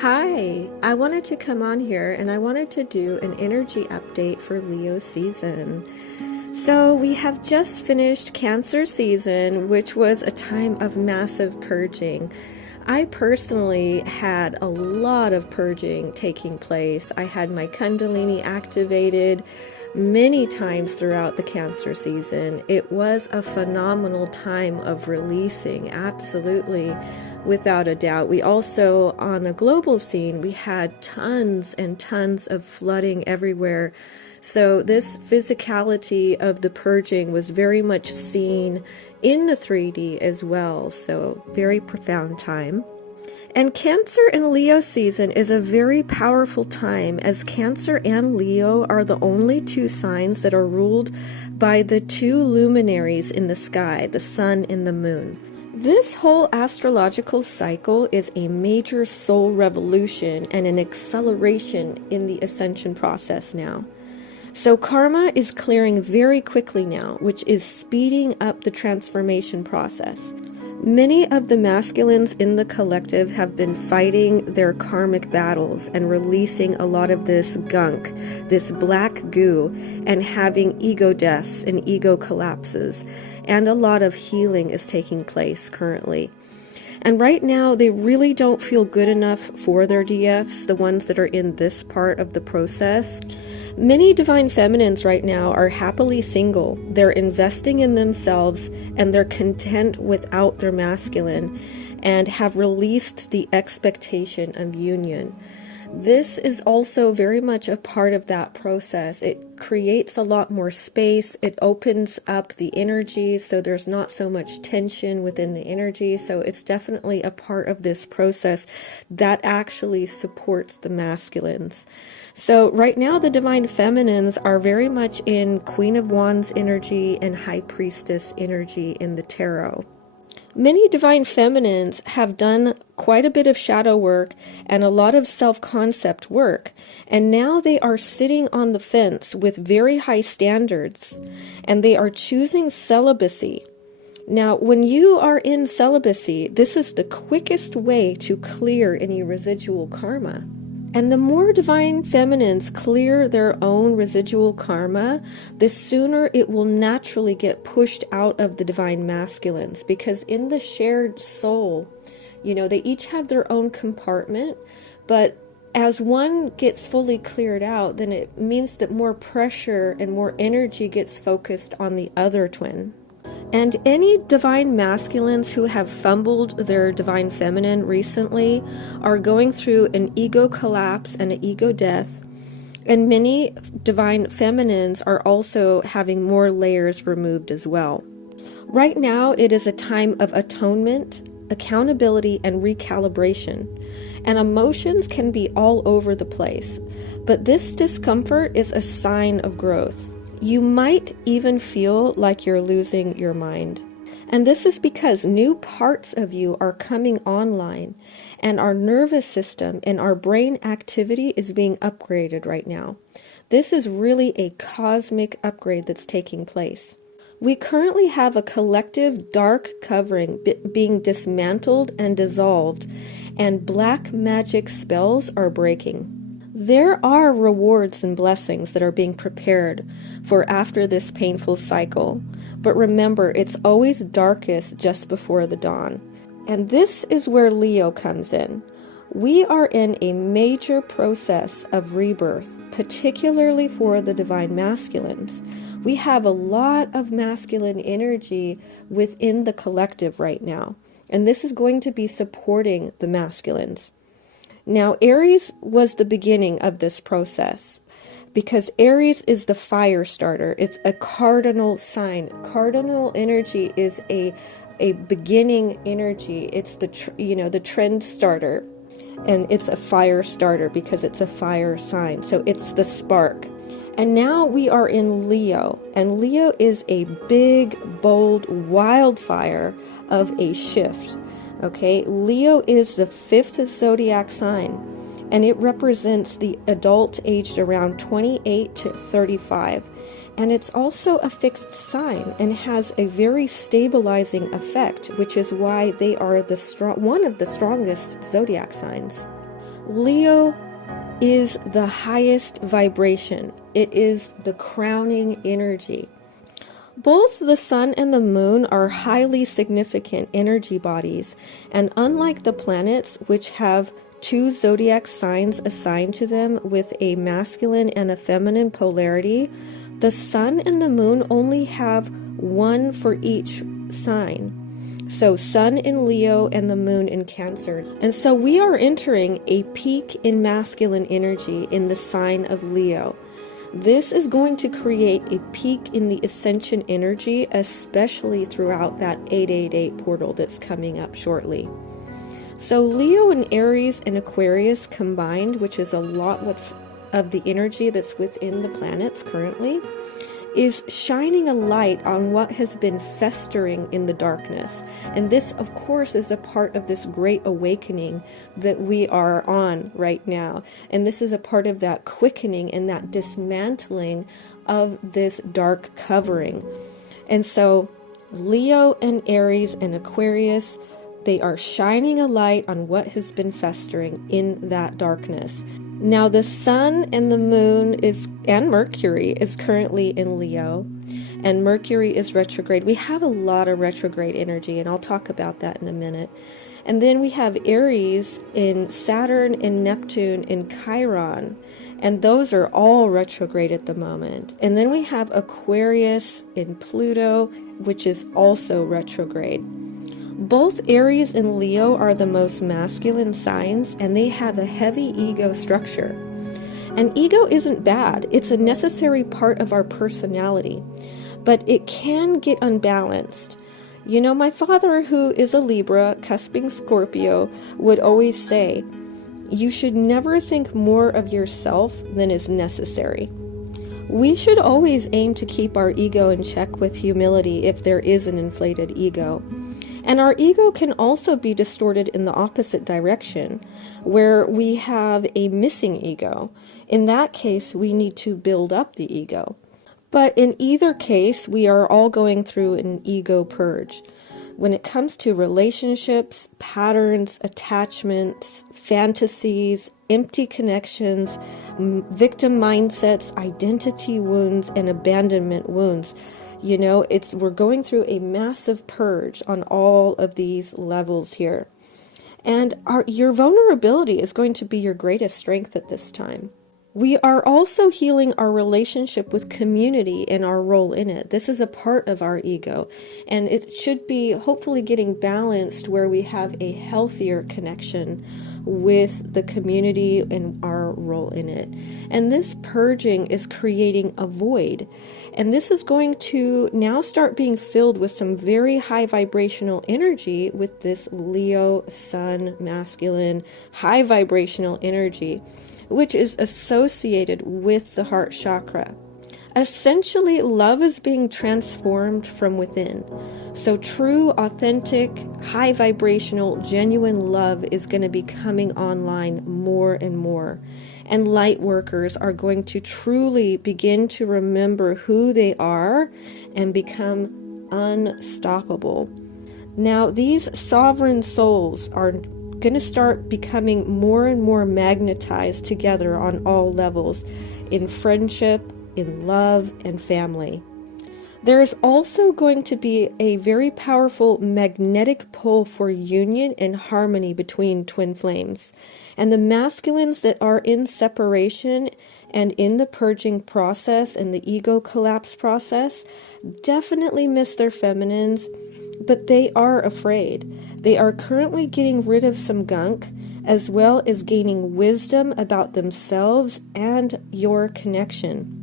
Hi, I wanted to come on here and I wanted to do an energy update for Leo season. So we have just finished Cancer season, which was a time of massive purging. I personally had a lot of purging taking place. I had my Kundalini activated many times throughout the Cancer season. It was a phenomenal time of releasing, absolutely, without a doubt. We also, on a global scene, we had tons and tons of flooding everywhere. So this physicality of the purging was very much seen in the 3D as well. So very profound time. And Cancer and Leo season is a very powerful time, as Cancer and Leo are the only two signs that are ruled by the two luminaries in the sky, the sun and the moon. This whole astrological cycle is a major soul revolution and an acceleration in the ascension process now. So karma is clearing very quickly now, which is speeding up the transformation process. Many of the masculines in the collective have been fighting their karmic battles and releasing a lot of this gunk, this black goo, and having ego deaths and ego collapses. And a lot of healing is taking place currently. And right now, they really don't feel good enough for their DFs, the ones that are in this part of the process. Many divine feminines right now are happily single. They're investing in themselves and they're content without their masculine and have released the expectation of union. This is also very much a part of that process. It creates a lot more space. It opens up the energy, so there's not so much tension within the energy. So it's definitely a part of this process that actually supports the masculines. So right now, the divine feminines are very much in Queen of Wands energy and High Priestess energy in the tarot. Many divine feminines have done quite a bit of shadow work and a lot of self-concept work, and now they are sitting on the fence with very high standards, and they are choosing celibacy. Now, when you are in celibacy, this is the quickest way to clear any residual karma. And the more divine feminines clear their own residual karma, the sooner it will naturally get pushed out of the divine masculines. Because in the shared soul, they each have their own compartment, but as one gets fully cleared out, then it means that more pressure and more energy gets focused on the other twin. And any divine masculines who have fumbled their divine feminine recently are going through an ego collapse and an ego death. And many divine feminines are also having more layers removed as well. Right now, it is a time of atonement, accountability, and recalibration. And emotions can be all over the place. But this discomfort is a sign of growth. You might even feel like you're losing your mind. And this is because new parts of you are coming online, and our nervous system and our brain activity is being upgraded right now. This is really a cosmic upgrade that's taking place. We currently have a collective dark covering being dismantled and dissolved, and black magic spells are breaking. There are rewards and blessings that are being prepared for after this painful cycle. But remember, it's always darkest just before the dawn. And this is where Leo comes in. We are in a major process of rebirth, particularly for the divine masculines. We have a lot of masculine energy within the collective right now. And this is going to be supporting the masculines. Now, Aries was the beginning of this process because Aries is the fire starter. It's a cardinal sign. Cardinal energy is a beginning energy. It's the trend starter, and it's a fire starter because it's a fire sign. So it's the spark. And now we are in Leo, and Leo is a big, bold wildfire of a shift. Okay, Leo is the 5th zodiac sign, and it represents the adult aged around 28 to 35. And it's also a fixed sign and has a very stabilizing effect, which is why they are one of the strongest zodiac signs. Leo is the highest vibration. It is the crowning energy. Both the sun and the moon are highly significant energy bodies, and unlike the planets, which have two zodiac signs assigned to them with a masculine and a feminine polarity, the sun and the moon only have one for each sign. So sun in Leo and the moon in Cancer. And so we are entering a peak in masculine energy in the sign of Leo. This is going to create a peak in the ascension energy, especially throughout that 888 portal that's coming up shortly. So Leo and Aries and Aquarius combined, which is a lot of the energy that's within the planets currently, is shining a light on what has been festering in the darkness. And this, of course, is a part of this great awakening that we are on right now. And this is a part of that quickening and that dismantling of this dark covering. And so Leo and Aries and Aquarius, they are shining a light on what has been festering in that darkness. Now the sun and the moon and Mercury is currently in Leo, and Mercury is retrograde. We have a lot of retrograde energy, and I'll talk about that in a minute. And then we have Aries in Saturn and Neptune in Chiron, and those are all retrograde at the moment. And then we have Aquarius in Pluto, which is also retrograde. Both Aries and Leo are the most masculine signs, and they have a heavy ego structure. And ego isn't bad. It's a necessary part of our personality, but it can get unbalanced. You know, my father, who is a Libra, cusping Scorpio, would always say, you should never think more of yourself than is necessary. We should always aim to keep our ego in check with humility if there is an inflated ego. And our ego can also be distorted in the opposite direction, where we have a missing ego. In that case, we need to build up the ego. But in either case, we are all going through an ego purge. When it comes to relationships, patterns, attachments, fantasies, empty connections, victim mindsets, identity wounds, and abandonment wounds, you know, we're going through a massive purge on all of these levels here. And your vulnerability is going to be your greatest strength at this time. We are also healing our relationship with community and our role in it. This is a part of our ego, and it should be hopefully getting balanced where we have a healthier connection with the community and our role in it. And this purging is creating a void, and this is going to now start being filled with some very high vibrational energy with this Leo Sun masculine high vibrational energy, which is associated with the heart chakra. Essentially, love is being transformed from within. So true, authentic, high vibrational, genuine love is going to be coming online more and more. And light workers are going to truly begin to remember who they are and become unstoppable. Now, these sovereign souls are going to start becoming more and more magnetized together on all levels, in friendship, in love, and family. There's also going to be a very powerful magnetic pull for union and harmony between twin flames. And the masculines that are in separation and in the purging process and the ego collapse process definitely miss their feminines, but they are afraid. They are currently getting rid of some gunk, as well as gaining wisdom about themselves and your connection.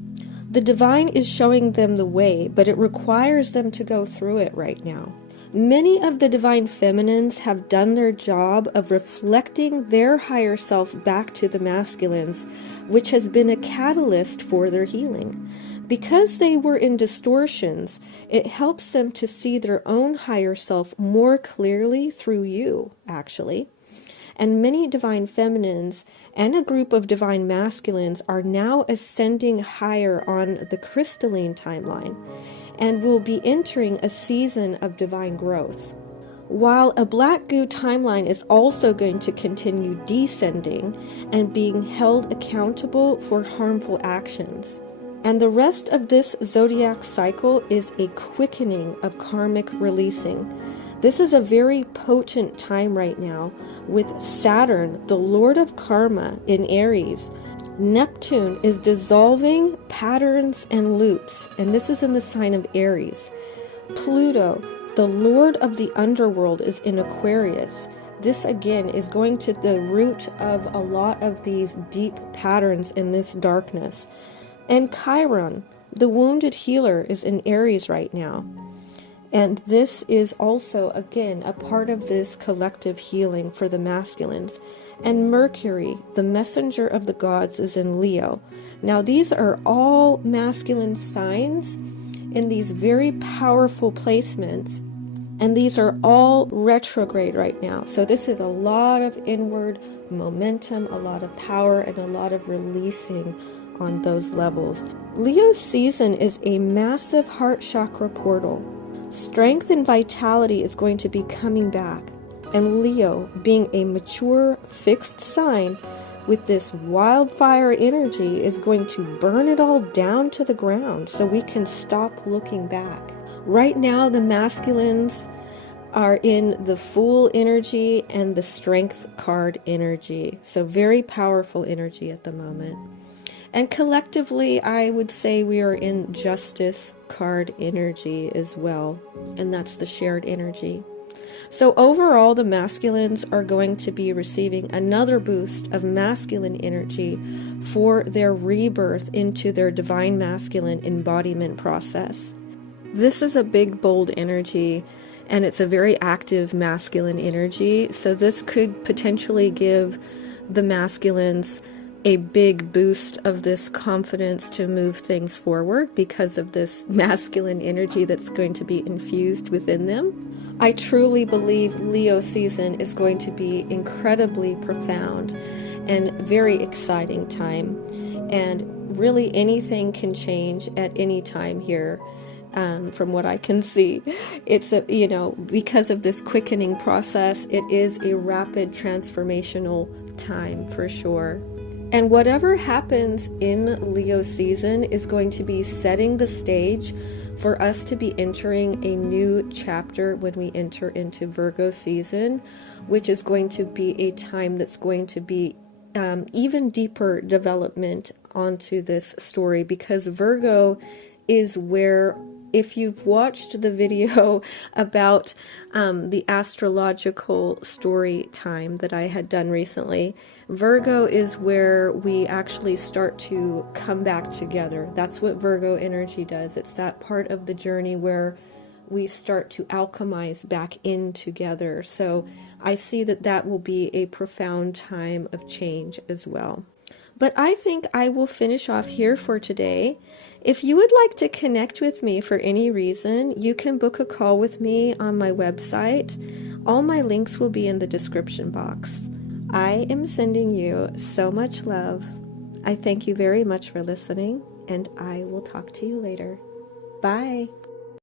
The divine is showing them the way, but it requires them to go through it right now. Many of the divine feminines have done their job of reflecting their higher self back to the masculines, which has been a catalyst for their healing. Because they were in distortions, it helps them to see their own higher self more clearly through you, actually. And many divine feminines and a group of divine masculines are now ascending higher on the crystalline timeline and will be entering a season of divine growth. while a black goo timeline is also going to continue descending and being held accountable for harmful actions. And the rest of this zodiac cycle is a quickening of karmic releasing. This is a very potent time right now with Saturn, the Lord of Karma, in Aries. Neptune is dissolving patterns and loops, and this is in the sign of Aries. Pluto, the Lord of the underworld, is in Aquarius. This again is going to the root of a lot of these deep patterns in this darkness. And Chiron, the wounded healer, is in Aries right now. And this is also, again, a part of this collective healing for the masculines. And Mercury, the messenger of the gods, is in Leo. Now, these are all masculine signs in these very powerful placements. And these are all retrograde right now. So this is a lot of inward momentum, a lot of power, and a lot of releasing on those levels. Leo's season is a massive heart chakra portal. Strength and vitality is going to be coming back. And Leo, being a mature, fixed sign with this wildfire energy, is going to burn it all down to the ground so we can stop looking back. Right now, the masculines are in the Fool energy and the Strength card energy. So very powerful energy at the moment. And collectively, I would say we are in Justice card energy as well. And that's the shared energy. So overall, the masculines are going to be receiving another boost of masculine energy for their rebirth into their divine masculine embodiment process. This is a big, bold energy, and it's a very active masculine energy. So this could potentially give the masculines a big boost of this confidence to move things forward because of this masculine energy that's going to be infused within them. I truly believe Leo season is going to be incredibly profound and very exciting time. And really anything can change at any time here. From what I can see, it's because of this quickening process, it is a rapid transformational time for sure. And whatever happens in Leo season is going to be setting the stage for us to be entering a new chapter when we enter into Virgo season, which is going to be a time that's going to be even deeper development onto this story, because Virgo is where, if you've watched the video about the astrological story time that I had done recently, Virgo is where we actually start to come back together. That's what Virgo energy does. It's that part of the journey where we start to alchemize back in together. So I see that that will be a profound time of change as well. But I think I will finish off here for today. If you would like to connect with me for any reason, you can book a call with me on my website. All my links will be in the description box. I am sending you so much love. I thank you very much for listening, and I will talk to you later. Bye.